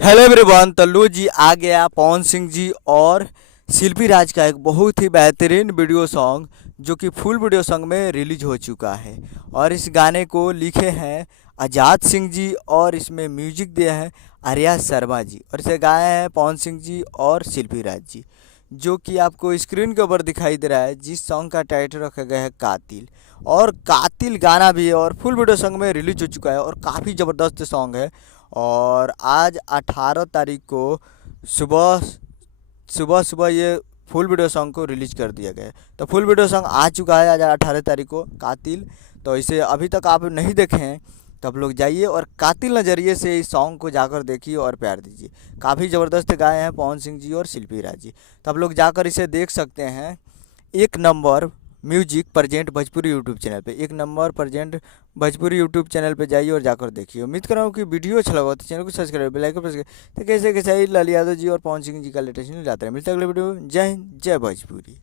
Hello everyone. तो लो जी आ गया पवन सिंह जी और शिल्पी राज का एक बहुत ही बेहतरीन वीडियो सॉन्ग जो कि फुल वीडियो सॉन्ग में रिलीज हो चुका है। और इस गाने को लिखे हैं आज़ाद सिंह जी और इसमें म्यूजिक दिया है आर्या शर्मा जी और इसे गाए हैं पवन सिंह जी और शिल्पी राज जी। जो कि आपको स्क्रीन के ऊपर दिखाई दे रहा है, जिस सॉन्ग का टाइटल रखा गया है कातिल। और कातिल गाना भी है और फुल वीडियो सॉन्ग में रिलीज हो चुका है और काफ़ी ज़बरदस्त सॉन्ग है। और आज 18 तारीख को सुबह सुबह सुबह ये फुल वीडियो सॉन्ग को रिलीज कर दिया गया है। तो फुल वीडियो सॉन्ग आ चुका है आज 18 तारीख को, कातिल। तो इसे अभी तक आप नहीं देखे हैं तो आप लोग जाइए और कातिल नज़रिए से इस सॉन्ग को जाकर देखिए और प्यार दीजिए। काफ़ी ज़बरदस्त गाए हैं पवन सिंह जी और शिल्पी राज जी। तो आप लोग जाकर इसे देख सकते हैं। एक number music present Bhojpuri YouTube channel पे, एक number present Bhojpuri YouTube channel पे जाइए और जाकर देखिए। उम्मीद कर रहा हूँ कि वीडियो अच्छा लगा तो चैनल को सब्सक्राइब बेल आइकन प्रेस करें। तो कैसे कैसे ही लाल यादव जी और पवन सिंह जी का लेटेस्ट न्यूज़ लाते हैं। मिलते हैं अगले वीडियो में। जय हिंद, जय भोजपुरी।